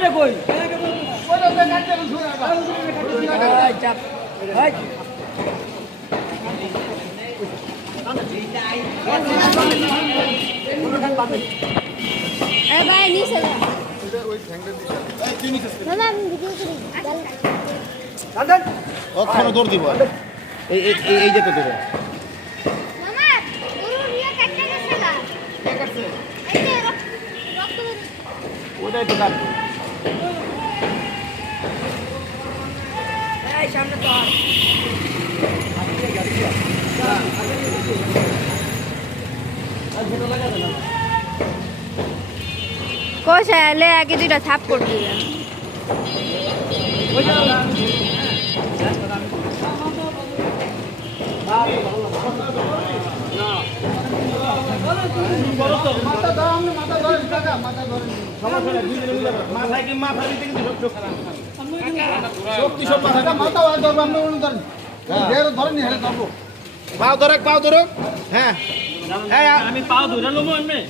দুইটা কই ভাই নিচে কখনো দৌড় দিব এই এই এই যেতে দেবো ওটাই তো কাটবো সামনে তো কোথায় এলে আগে দুইটা থাপ করবি পাও ধরক হ্যাঁ আমি পাও ধরে লমু এমনি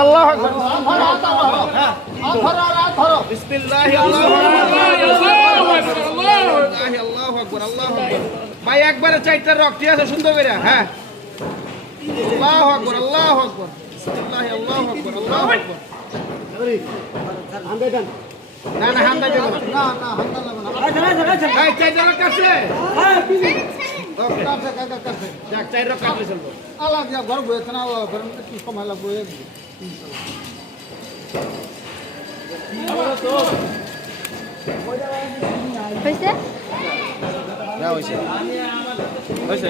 আল্লাহু আকবার বিসমিল্লাহি আল্লাহু আকবার ভাই একবারে চারটা রক ঠিক আছে সুন্দর করে হ্যাঁ আল্লাহু আকবার বিসমিল্লাহি আল্লাহু আকবার না না হামদা দেব না হামদা লাগবে না ভাই চারটা রক কাটছে যাক চার রক কাটলে চলবে আল্লাহ দিয়া ঘর বইছে না আল্লাহ ঘর কি সময় লাগবে হয়েছে হয়েছে